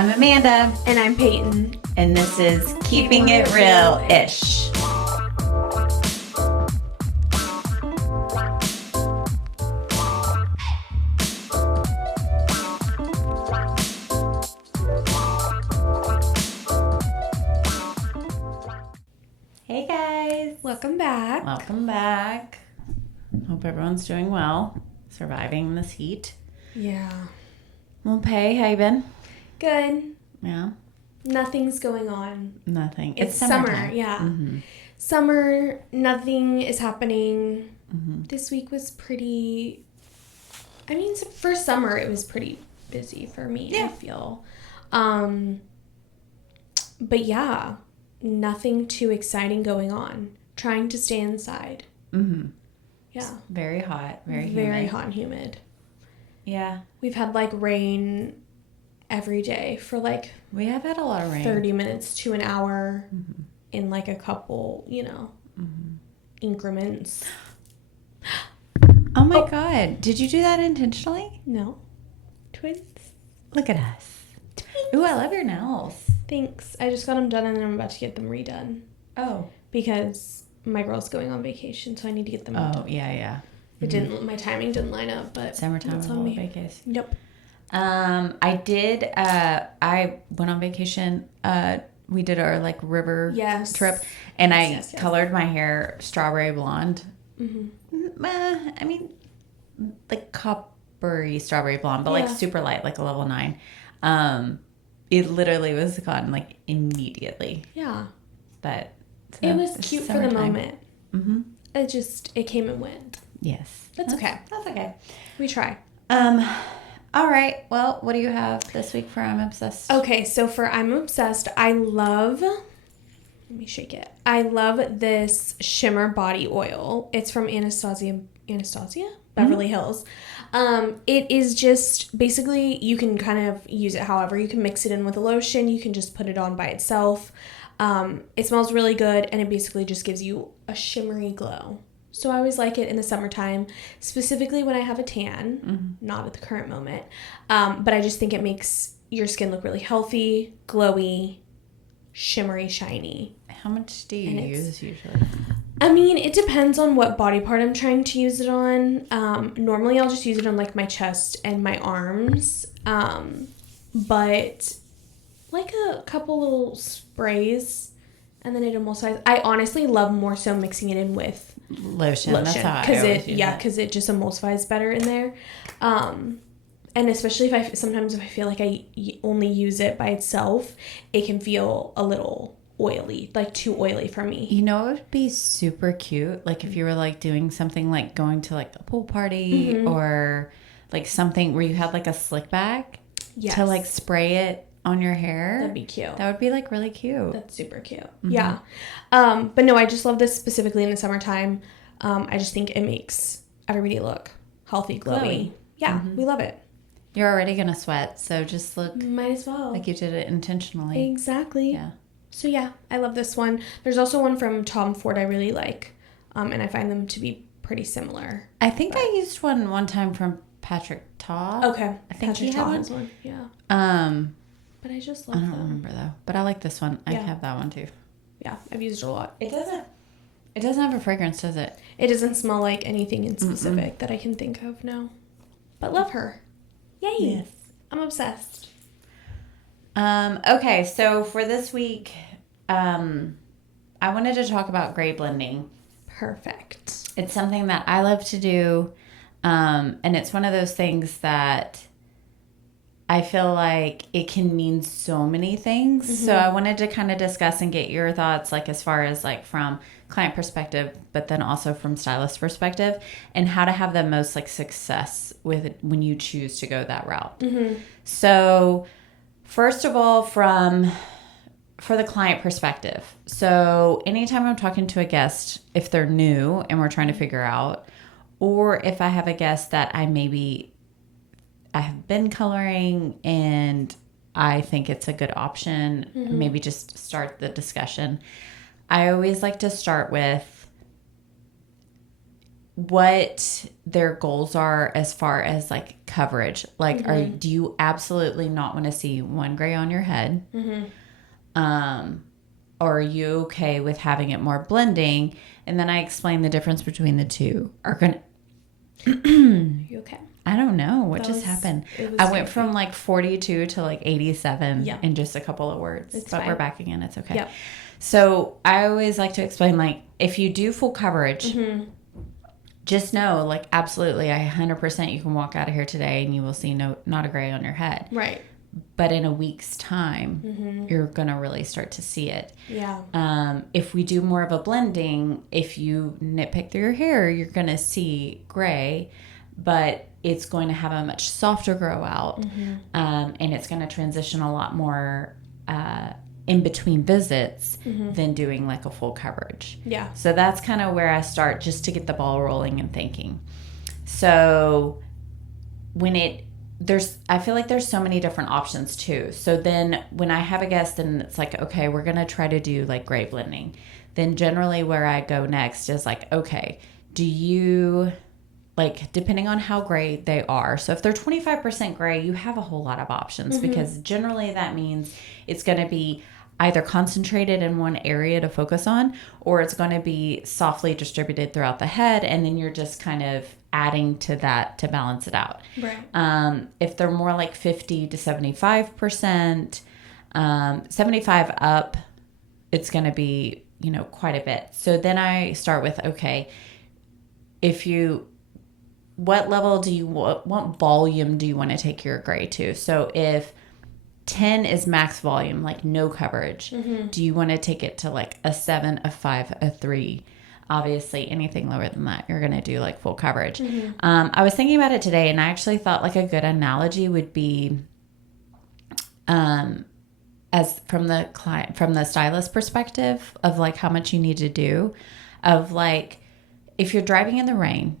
I'm Amanda. And I'm Peyton. And this is Keeping It Real-ish. Hey guys. Welcome back. Welcome back. Hope everyone's doing well. Surviving this heat. Yeah. Well, Pay, how you been? Good. Yeah. Nothing's going on. Nothing. It's summer. Yeah. Mm-hmm. Summer, nothing is happening. Mm-hmm. This week was pretty... I mean, for summer, it was pretty busy for me, Yeah. I feel. But yeah, nothing too exciting going on. Trying to stay inside. Mm-hmm. Yeah. It's very hot. Very humid. Very hot and humid. Yeah. We've had, rain every day for, We have had a lot of rain. 30 minutes to an hour Mm-hmm. in, a couple, increments. Oh my God. Did you do that intentionally? No. Twins. Look at us. Ooh, I love your nails. Thanks. I just got them done and then I'm about to get them redone. Oh. Because my girl's going on vacation, so I need to get them redone. Oh, yeah. My timing didn't line up, but Summertime that's is on all me. vacation. Nope. I did, I went on vacation. We did our river Yes. trip and Yes. colored my hair strawberry blonde. Mm-hmm. I mean, coppery strawberry blonde, but Yeah. super light, a level 9. It literally was gone immediately, Yeah. but It was cute for the moment. Mm-hmm. It came and went. Yes. That's okay. That's okay. We try. All right. Well, what do you have this week for I'm Obsessed? Okay, so for I'm Obsessed, let me shake it. I love this shimmer body oil. It's from Anastasia Beverly Hills. It is just basically, you can kind of use it however. You can mix it in with a lotion. You can just put it on by itself. It smells really good and it basically just gives you a shimmery glow. So I always like it in the summertime, specifically when I have a tan, not at the current moment. But I just think it makes your skin look really healthy, glowy, shimmery, shiny. How much do you use usually? I mean, it depends on what body part I'm trying to use it on. Normally I'll just use it on my chest and my arms. But a couple little sprays and then it emulsifies. I honestly love more so mixing it in with lotion. That's how I always use it. Because it just emulsifies better in there. And especially sometimes if I feel like I only use it by itself, it can feel a little oily, too oily for me. You know, it would be super cute, if you were doing something going to a pool party or something where you had a slick back to spray it on your hair. That'd be cute. That would be really cute. That's super cute. Yeah. But no, I just love this specifically in the summertime. I just think it makes everybody look healthy, glowy. Yeah, we love it. You're already gonna sweat, so just look might as well like you did it intentionally. Exactly. Yeah. So yeah, I love this one. There's also one from Tom Ford I really like, and I find them to be pretty similar. I think I used one time from Patrick Ta. Okay. I think Patrick he had has one. Yeah. But I just love I don't them. remember though. But I like this one. I have that one too. Yeah, I've used it a lot. It doesn't have a fragrance, does it? It doesn't smell like anything in specific that I can think of, no. But love her. Yay. Yes. I'm obsessed. Okay, so for this week, I wanted to talk about gray blending. Perfect. It's something that I love to do, and it's one of those things that I feel like it can mean so many things. So I wanted to kind of discuss and get your thoughts, as far as from client perspective, but then also from stylist perspective, and how to have the most success with it when you choose to go that route. So first of all, for the client perspective. So anytime I'm talking to a guest, if they're new and we're trying to figure out, or if I have a guest that I have been coloring and I think it's a good option, maybe just start the discussion. I always like to start with what their goals are as far as like coverage. Like, do you absolutely not want to see one gray on your head? Or are you okay with having it more blending? And then I explain the difference between the two. You okay? I don't know what just happened. I went from like 42 to like 87 in just a couple of words. But fine. We're back again. It's okay. Yep. So I always like to explain, like, if you do full coverage, just know, like, absolutely, 100% you can walk out of here today and you will see not a gray on your head. Right. But in a week's time, you're going to really start to see it. Yeah. If we do more of a blending, if you nitpick through your hair, you're going to see gray, but it's going to have a much softer grow out. And it's going to transition a lot more in between visits than doing like a full coverage. Yeah. So that's kind of where I start, just to get the ball rolling and thinking. So I feel like there's so many different options too. So then when I have a guest and it's like, okay, we're going to try to do like gray blending, then generally where I go next is like, okay, do you, like, depending on how gray they are. So if they're 25% gray, you have a whole lot of options because generally that means it's going to be either concentrated in one area to focus on, or it's going to be softly distributed throughout the head. And then you're just kind of adding to that to balance it out. Right. If they're more like 50 to 75%, 75 up, it's going to be, quite a bit. So then I start with, okay, what level do you want, what volume do you want to take your gray to? So if 10 is max volume, like no coverage, do you want to take it to like a 7, a 5, a 3? Obviously, anything lower than that, you're going to do like full coverage. I was thinking about it today, and I actually thought like a good analogy would be, as from the stylist perspective of like how much you need to do, of like if you're driving in the rain,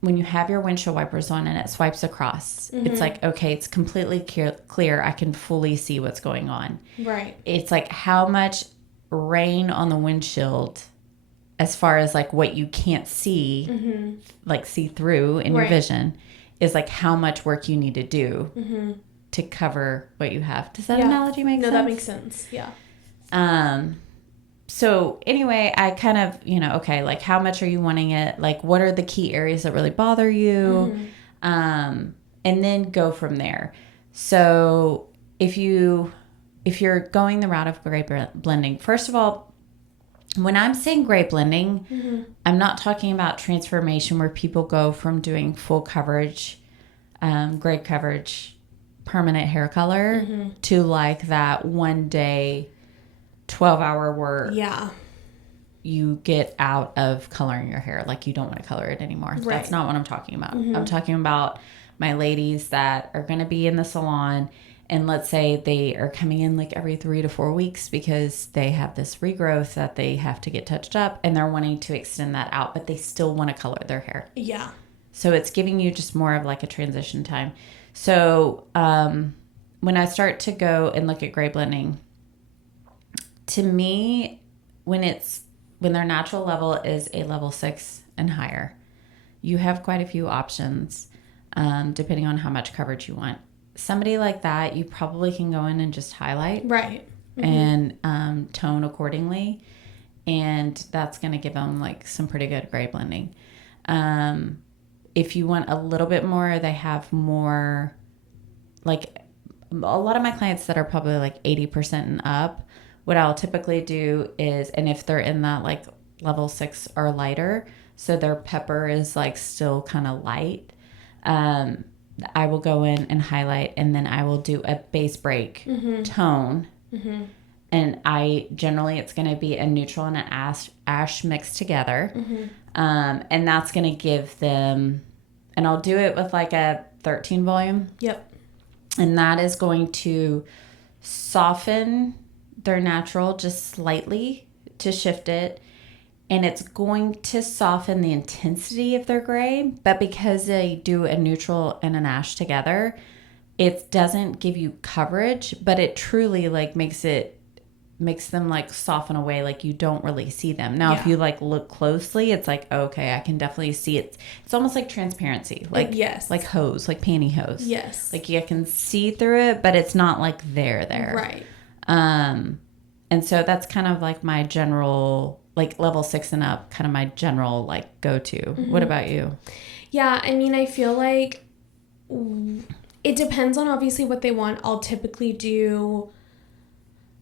when you have your windshield wipers on and it swipes across, it's like, okay, it's completely clear. I can fully see what's going on. Right. It's like how much rain on the windshield, as far as like what you can't see, like see through in your vision, is like how much work you need to do to cover what you have. Does that analogy make sense? No, that makes sense. Yeah. So anyway, I kind of, okay, like how much are you wanting it? Like what are the key areas that really bother you? And then go from there. So if you're going the route of gray blending, first of all, when I'm saying gray blending, I'm not talking about transformation where people go from doing full coverage, gray coverage, permanent hair color to like that one day 12-hour work. Yeah. You get out of coloring your hair. Like you don't want to color it anymore. Right. That's not what I'm talking about. I'm talking about my ladies that are going to be in the salon, and let's say they are coming in like every 3 to 4 weeks because they have this regrowth that they have to get touched up, and they're wanting to extend that out, but they still want to color their hair. Yeah. So it's giving you just more of like a transition time. So when I start to go and look at gray blending, to me, when their natural level is a level 6 and higher, you have quite a few options depending on how much coverage you want. Somebody like that, you probably can go in and just highlight. Right. And tone accordingly. And that's going to give them like some pretty good gray blending. If you want a little bit more, they have more, like a lot of my clients that are probably like 80% and up, what I'll typically do is, and if they're in that like level 6 or lighter, so their pepper is like still kind of light, I will go in and highlight, and then I will do a base break tone. And it's going to be a neutral and an ash mixed together. And that's going to give them, and I'll do it with like a 13 volume. Yep. And that is going to soften their natural just slightly to shift it. And it's going to soften the intensity of their gray. But because they do a neutral and an ash together, it doesn't give you coverage, but it truly like makes it makes them like soften away, like you don't really see them. Now if you like look closely, it's like, okay, I can definitely see it. It's almost like transparency, like yes, like hose, like pantyhose. Yes, like you can see through it, but it's not like there. Right. And so that's kind of like my general, like level 6 and up, kind of my general like go-to. What about you? Yeah, I mean, I feel like it depends on obviously what they want. I'll typically do,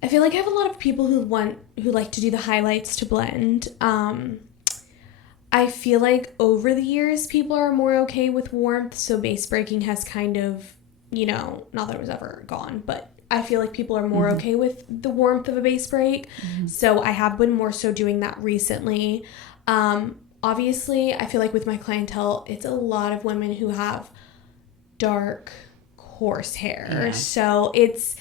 I feel like I have a lot of people who like to do the highlights to blend. I feel like over the years, people are more okay with warmth. So base breaking has kind of, not that it was ever gone, but I feel like people are more okay with the warmth of a base break. So I have been more so doing that recently. Obviously, I feel like with my clientele, it's a lot of women who have dark, coarse hair. Yeah. So it's,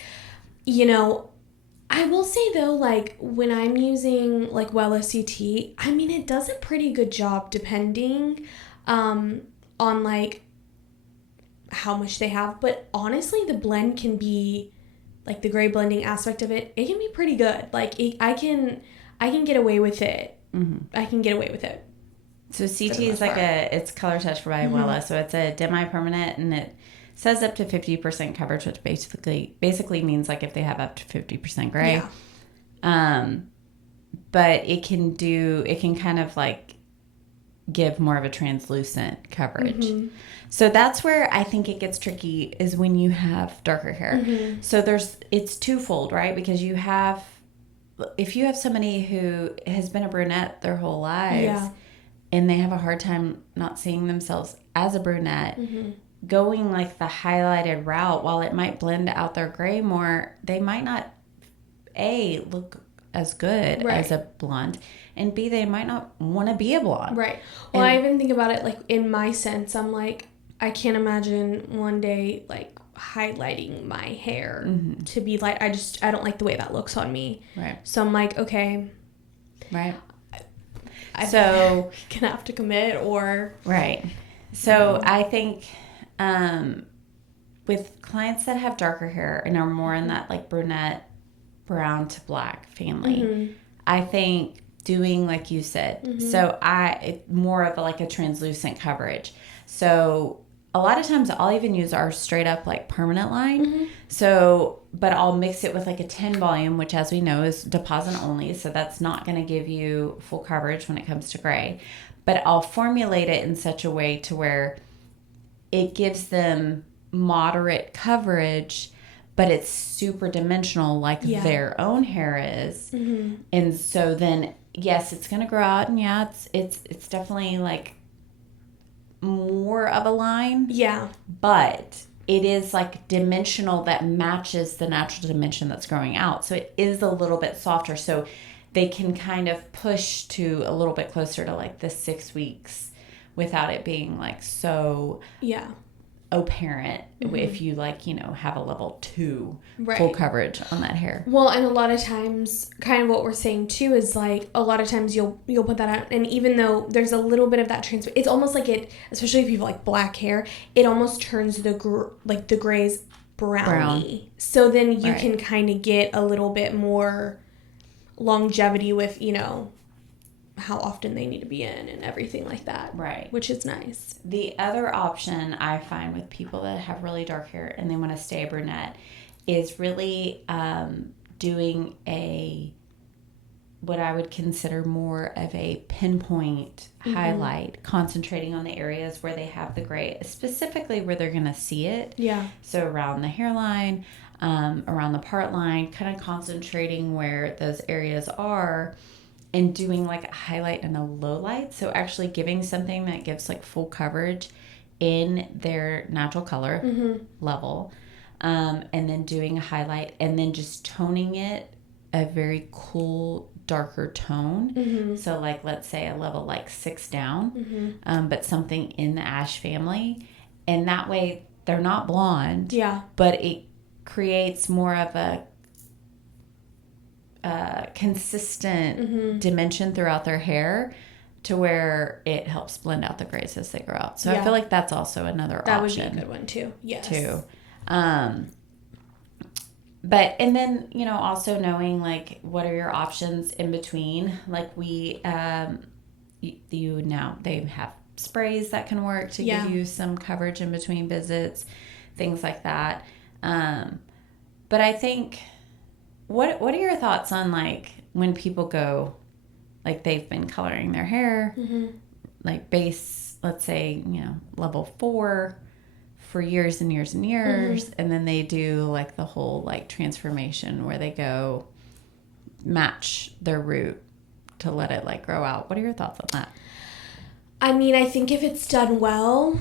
I will say though, like when I'm using like CT, I mean, it does a pretty good job depending on like how much they have. But honestly, the blend can be like the gray blending aspect of it. It can be pretty good. Like I can get away with it. I can get away with it. So CT is like it's Color Touch by Wella. So it's a demi-permanent, and it says up to 50% coverage, which basically means like if they have up to 50% gray. Yeah. But it can kind of like give more of a translucent coverage. So that's where I think it gets tricky, is when you have darker hair. So it's twofold, right? Because if you have somebody who has been a brunette their whole lives, and they have a hard time not seeing themselves as a brunette, going like the highlighted route, while it might blend out their gray more, they might not look as good as a blonde, and B, they might not want to be a blonde. Right. Well, I even think about it like in my sense, I'm like, I can't imagine one day like highlighting my hair to be light. I don't like the way that looks on me. Right. So I'm like, okay. Right. So gonna have to commit or right. So I think with clients that have darker hair and are more in that like brunette, brown to black family, I think doing like you said, so more of like a translucent coverage. So a lot of times I'll even use our straight up like permanent line. So, but I'll mix it with like a 10 volume, which as we know is deposit only. So that's not going to give you full coverage when it comes to gray. But I'll formulate it in such a way to where it gives them moderate coverage, but it's super dimensional like their own hair is. And so then, yes, it's going to grow out, and it's definitely like more of a line. Yeah. But it is like dimensional that matches the natural dimension that's growing out. So it is a little bit softer. So they can kind of push to a little bit closer to like the 6 weeks without it being like so apparent if you like, have a level 2 full coverage on that hair. Well, and a lot of times kind of what we're saying too is like a lot of times you'll put that out, and even though there's a little bit of that transfer, it's almost like it, especially if you have like black hair, it almost turns the grays browny. So then you can kind of get a little bit more longevity with, how often they need to be in and everything like that. Right. Which is nice. The other option I find with people that have really dark hair and they want to stay a brunette is really doing what I would consider more of a pinpoint highlight, concentrating on the areas where they have the gray, specifically where they're going to see it. Yeah. So around the hairline, around the part line, kind of concentrating where those areas are, and doing like a highlight and a low light. So actually giving something that gives like full coverage in their natural color level. And then doing a highlight and then just toning it a very cool, darker tone. So like, let's say a level like 6 down, but something in the ash family. And that way they're not blonde. Yeah. But it creates more of a consistent dimension throughout their hair to where it helps blend out the grays as they grow out. So I feel like that's also another option. That would be a good one too. Yes. But, and then, you know, also knowing like what are your options in between. Like they have sprays that can work to give you some coverage in between visits, things like that. But I think, what are your thoughts on like when people go, like they've been coloring their hair, like base, let's say, you know, level 4 for years and years and years, and then they do like the whole like transformation where they go match their root to let it like grow out. What are your thoughts on that? I mean, I think if it's done well,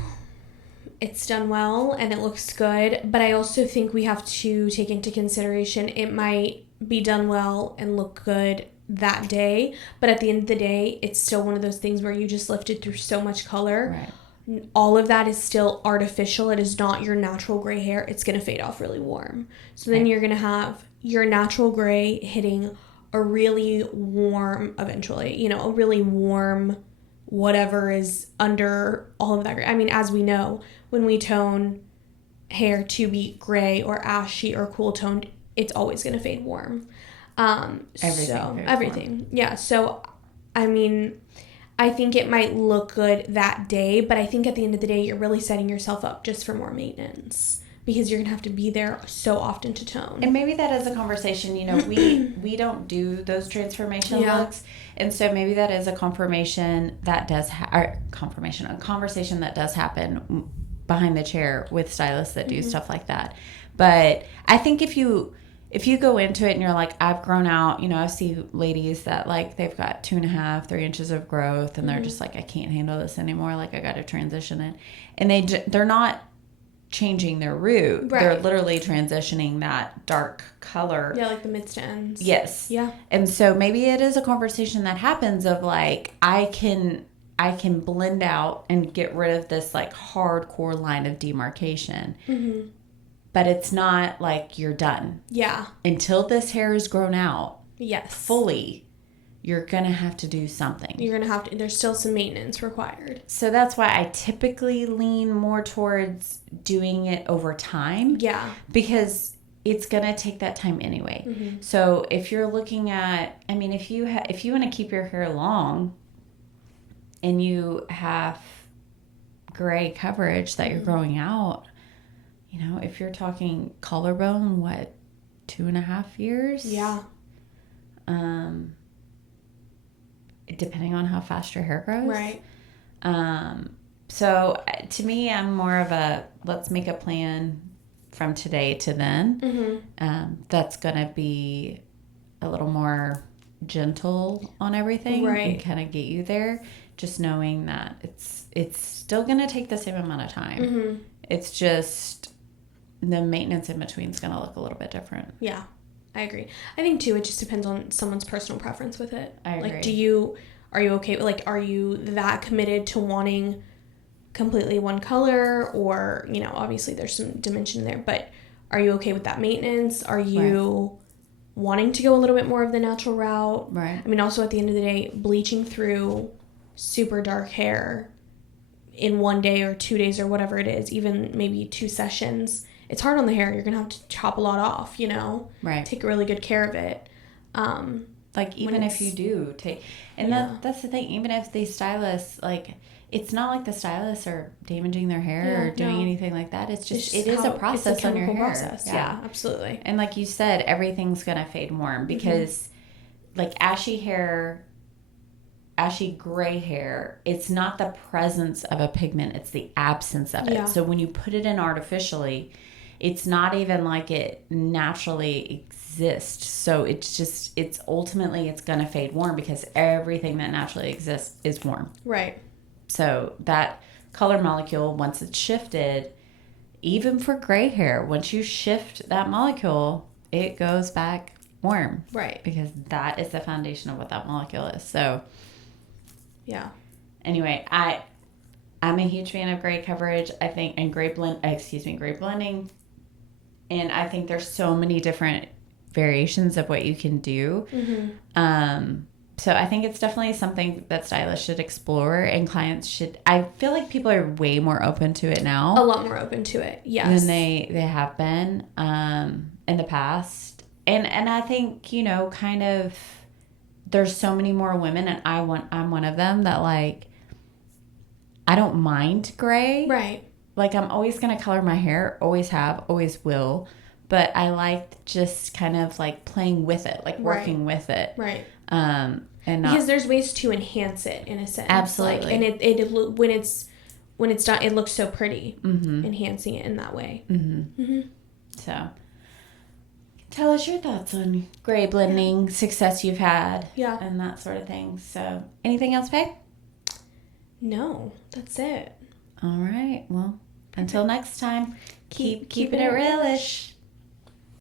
it's done well and it looks good, but I also think we have to take into consideration it might be done well and look good that day, but at the end of the day, it's still one of those things where you just lifted through so much color. Right. All of that is still artificial. It is not your natural gray hair. It's going to fade off really warm. So then you're going to have your natural gray hitting a really warm, eventually, you know, a really warm whatever is under all of that gray. I mean, as we know, when we tone hair to be gray or ashy or cool toned, it's always going to fade warm. Everything. Yeah. So, I mean, I think it might look good that day, but I think at the end of the day, you're really setting yourself up just for more maintenance because you're going to have to be there so often to tone. And maybe that is a conversation, you know, we don't do those transformation looks. And so maybe that is a conversation that does a conversation that does happen behind the chair with stylists that do stuff like that. But I think if you go into it and you're like, I've grown out, you know, I see ladies that like they've got 2.5, 3 inches of growth and they're just like, I can't handle this anymore. Like I got to transition it. And they're not changing their root. Right. They're literally transitioning that dark color. Yeah, like the mids to ends. Yes. Yeah. And so maybe it is a conversation that happens of like, I can blend out and get rid of this like hardcore line of demarcation. Mm-hmm. But it's not like you're done. Yeah. Until this hair is grown out. Yes. Fully, you're going to have to do something. You're going to have to, there's still some maintenance required. So that's why I typically lean more towards doing it over time. Yeah. Because it's going to take that time anyway. Mm-hmm. So if you're looking at, I mean, if you want to keep your hair long and you have gray coverage that you're growing out, you know, if you're talking collarbone, 2.5 years? Yeah. Depending on how fast your hair grows. Right. So to me, I'm more of a, let's make a plan from today to then. Mm-hmm. That's going to be a little more gentle on everything. Right. And kind of get you there. Just knowing that it's still going to take the same amount of time. Mm-hmm. It's just the maintenance in between is going to look a little bit different. Yeah, I agree. I think too, it just depends on someone's personal preference with it. I agree. Like, are you okay? Like, are you that committed to wanting completely one color, or, you know, obviously there's some dimension there, but are you okay with that maintenance? Are you wanting to go a little bit more of the natural route? Right. I mean, also at the end of the day, bleaching through super dark hair in 1 day or 2 days or whatever it is, even maybe 2 sessions, it's hard on the hair. You're going to have to chop a lot off, you know? Right. Take really good care of it. Like, even if you do take... And that's the thing. Even if the stylists, like... It's not like the stylists are damaging their hair or doing anything like that. It's just it is a process on your hair. Process. Yeah, absolutely. And like you said, everything's going to fade warm because like ashy gray hair, it's not the presence of a pigment, it's the absence of it. Yeah. So when you put it in artificially, it's not even like it naturally exists. So it's ultimately going to fade warm because everything that naturally exists is warm. Right. So that color molecule, once it's shifted, even for gray hair, once you shift that molecule, it goes back warm. Right. Because that is the foundation of what that molecule is. So, yeah. Anyway, I'm a huge fan of gray coverage, I think, and gray blending. And I think there's so many different variations of what you can do. Mm-hmm. So I think it's definitely something that stylists should explore, and clients should. I feel like people are way more open to it now. A lot more open to it, yes. Than they have been in the past. And I think, you know, kind of there's so many more women, and I'm one of them that, like, I don't mind gray. Right. Like, I'm always going to color my hair, always have, always will. But I like just kind of like playing with it, like working with it. Right. And because there's ways to enhance it in a sense. Absolutely. Like, and it when it's done, it looks so pretty. Enhancing it in that way. So, tell us your thoughts on gray blending, success you've had, and that sort of thing. So, anything else, Peg? No, that's it. All right. Well, until next time, keep it realish.